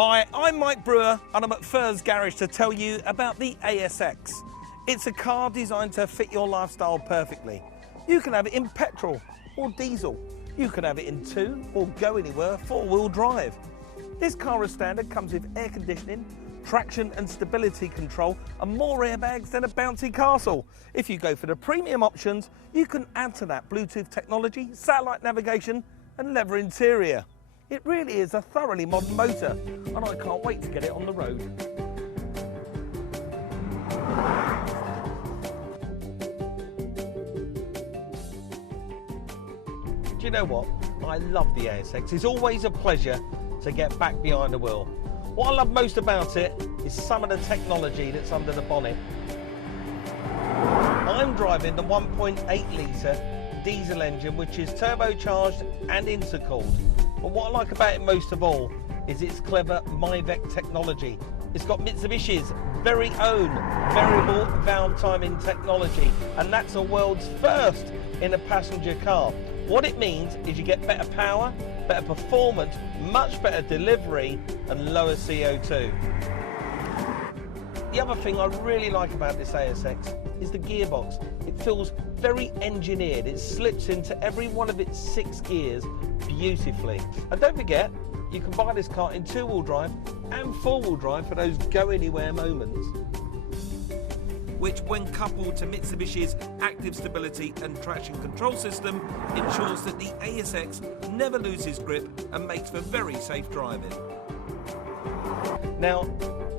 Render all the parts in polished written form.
Hi, I'm Mike Brewer and I'm at Fur's Garage to tell you about the ASX. It's a car designed to fit your lifestyle perfectly. You can have it in petrol or diesel. You can have it in 2 or go anywhere 4-wheel drive. This car as standard comes with air conditioning, traction and stability control and more airbags than a bouncy castle. If you go for the premium options, you can add to that Bluetooth technology, satellite navigation and leather interior. It really is a thoroughly modern motor and I can't wait to get it on the road. Do you know what? I love the ASX. It's always a pleasure to get back behind the wheel. What I love most about it is some of the technology that's under the bonnet. I'm driving the 1.8 litre diesel engine, which is turbocharged and intercooled. But what I like about it most of all is its clever MyVec technology. It's got Mitsubishi's very own variable valve timing technology, and that's a world's first in a passenger car. What it means is you get better power, better performance, much better delivery and lower CO2. The other thing I really like about this ASX is the gearbox. It feels very engineered. It slips into every one of its 6 gears beautifully. And don't forget, you can buy this car in 2-wheel drive and 4-wheel drive for those go anywhere moments, which when coupled to Mitsubishi's active stability and traction control system ensures that the ASX never loses grip and makes for very safe driving. Now,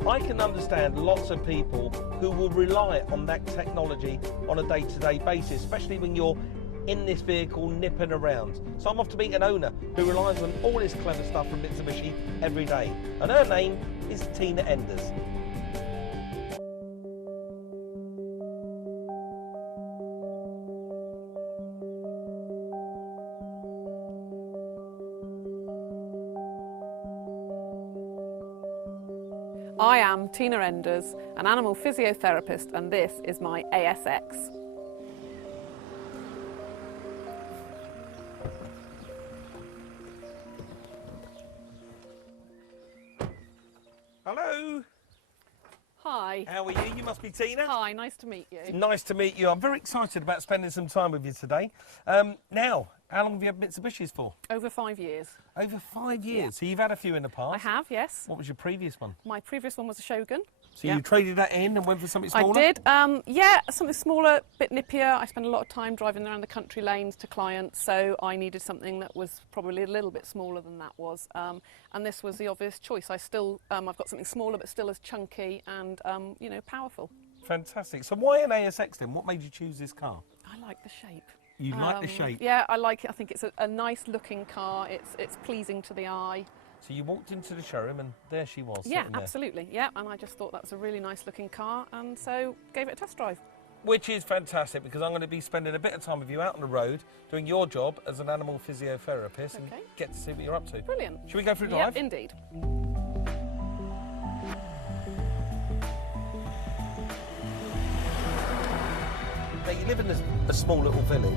I can understand lots of people who will rely on that technology on a day-to-day basis, especially when you're in this vehicle nipping around. So I'm off to meet an owner who relies on all this clever stuff from Mitsubishi every day, and her name is Tina Enders. I am Tina Enders, an animal physiotherapist, and this is my ASX. Hello. Hi. How are you? You must be Tina. Hi, nice to meet you. Nice to meet you. I'm very excited about spending some time with you today. Now, how long have you had Mitsubishis for? Over 5 years. Over 5 years. Yeah. So you've had a few in the past? I have, yes. What was your previous one? My previous one was a Shogun. So you traded that in and went for something I smaller? did, yeah, something smaller, a bit nippier. I spent a lot of time driving around the country lanes to clients, so I needed something that was probably a little bit smaller than that was. And this was the obvious choice. I've got something smaller but still as chunky and, you know, powerful. Fantastic. So why an ASX then? What made you choose this car? I like the shape. You like the shape? Yeah, I like it. I think it's a nice looking car. It's pleasing to the eye. So you walked into the showroom and there she was. Yeah, sitting there. absolutely. Yeah, and I just thought that was a really nice looking car, and so gave it a test drive. Which is fantastic because I'm going to be spending a bit of time with you out on the road doing your job as an animal physiotherapist and get to see what you're up to. Brilliant. Should we go for a drive? Yeah, indeed. Now you live in a small little village.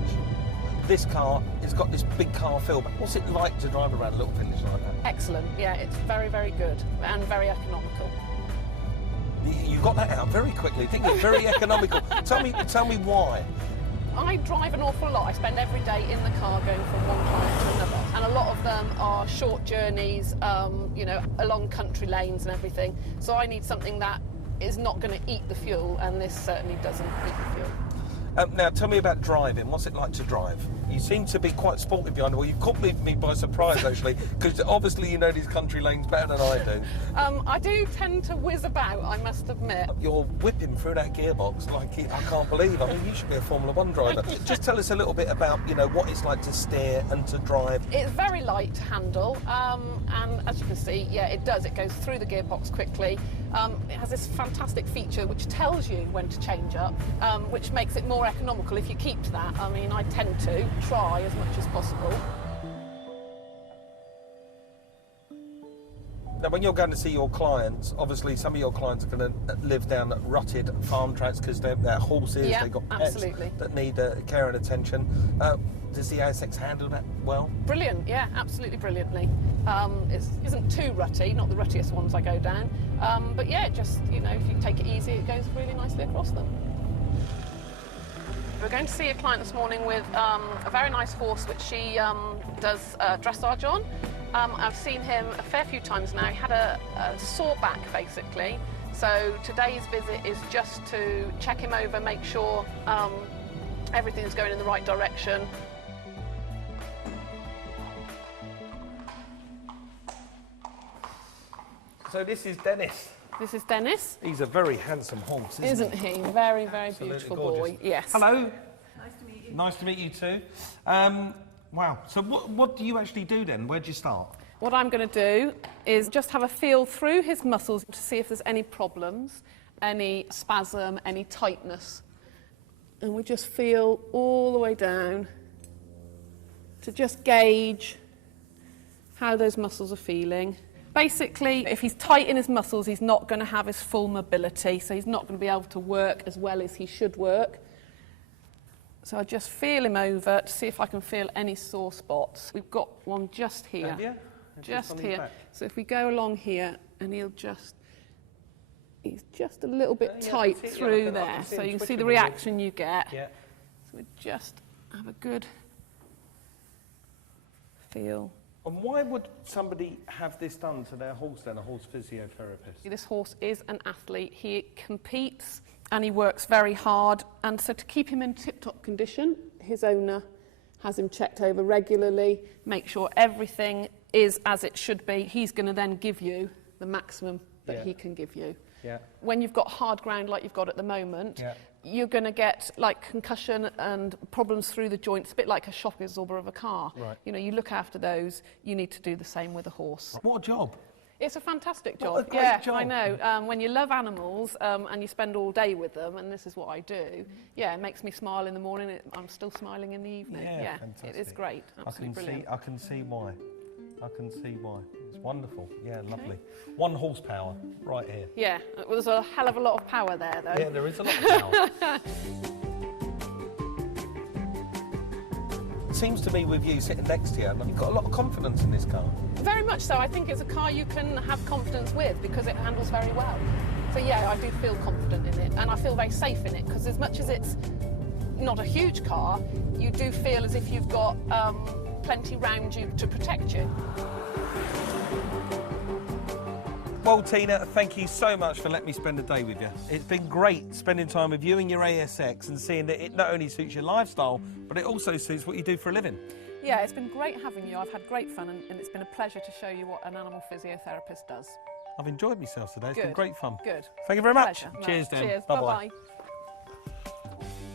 This car, it's got this big car feel, but what's it like to drive around a little village like that? Excellent. Yeah, it's very, very good and very economical. You got that out very quickly, didn't you? Very economical. Tell me why. I drive an awful lot. I spend every day in the car going from one client to another, and a lot of them are short journeys, you know, along country lanes and everything. So I need something that is not going to eat the fuel, and this certainly doesn't eat the fuel. Now, tell me about driving. What's it like to drive? You seem to be quite sporty behind the wheel. You caught me by surprise, actually, because obviously you know these country lanes better than I do. I do tend to whiz about, I must admit. You're whipping through that gearbox like I can't believe. I mean, you should be a Formula 1 driver. Just tell us a little bit about, you know, what it's like to steer and to drive. It's very light to handle, and as you can see, yeah, it does. It goes through the gearbox quickly. It has this fantastic feature which tells you when to change up, which makes it more economical if you keep to that. I mean, I tend to try as much as possible. Now, when you're going to see your clients, obviously some of your clients are going to live down rutted farm tracks because they're horses, Yeah, they've got pets absolutely. that need care and attention. Does the ASX handle that well? Brilliant, yeah, absolutely brilliantly. It isn't too rutty, not the ruttiest ones I go down, but yeah, just, you know, if you take it easy, it goes really nicely across them. We're going to see a client this morning with a very nice horse which she does dressage on. I've seen him a fair few times now. He had a sore back basically, so today's visit is just to check him over, make sure everything's going in the right direction. So this is Dennis. This is Dennis. He's a very handsome horse, Isn't he? Very, very Absolutely beautiful gorgeous. boy. Yes. Hello. Nice to meet you. Nice to meet you too. Wow. So what do you actually do then? Where'd you start? What I'm going to do is just have a feel through his muscles to see if there's any problems, any spasm, any tightness. And we just feel all the way down to just gauge how those muscles are feeling. Basically, if he's tight in his muscles, he's not going to have his full mobility, so he's not going to be able to work as well as he should work. So I just feel him over to see if I can feel any sore spots. We've got one just here. Have you? Just here. So if we go along here, and he's just a little bit tight through there. So you can see the reaction you get. Yeah. So we just have a good feel. And why would somebody have this done to their horse then, a horse physiotherapist? This horse is an athlete. He competes and he works very hard. And so to keep him in tip-top condition, his owner has him checked over regularly, make sure everything is as it should be. He's going to then give you the maximum that he can give you. Yeah. When you've got hard ground like you've got at the moment, you're going to get like concussion and problems through the joints, a bit like a shock absorber of a car. Right. You know, you look after those, you need to do the same with a horse. What a job. It's a fantastic job. What a great job. I know. When you love animals and you spend all day with them, and this is what I do, yeah, it makes me smile in the morning. I'm still smiling in the evening. Yeah, it is great. Absolutely brilliant. I can see why. I can see why. It's wonderful. Yeah, lovely. 1 horsepower right here. Yeah, well, there's a hell of a lot of power there, though. Yeah, there is a lot of power. It seems to me with you sitting next to you, you've got a lot of confidence in this car. Very much so. I think it's a car you can have confidence with because it handles very well. So yeah, I do feel confident in it, and I feel very safe in it because as much as it's not a huge car, you do feel as if you've got plenty round you to protect you. Well, Tina, thank you so much for letting me spend a day with you. It's been great spending time with you and your ASX and seeing that it not only suits your lifestyle, but it also suits what you do for a living. Yeah, it's been great having you. I've had great fun and it's been a pleasure to show you what an animal physiotherapist does. I've enjoyed myself today. It's been Good. great fun. Good. Thank you very much. Pleasure. Cheers, Dan. Cheers. Bye-bye. Bye-bye.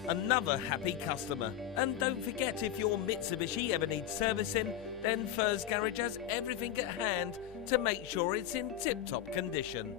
Another happy customer. And don't forget, if your Mitsubishi ever needs servicing, then Furze Garage has everything at hand to make sure it's in tip-top condition.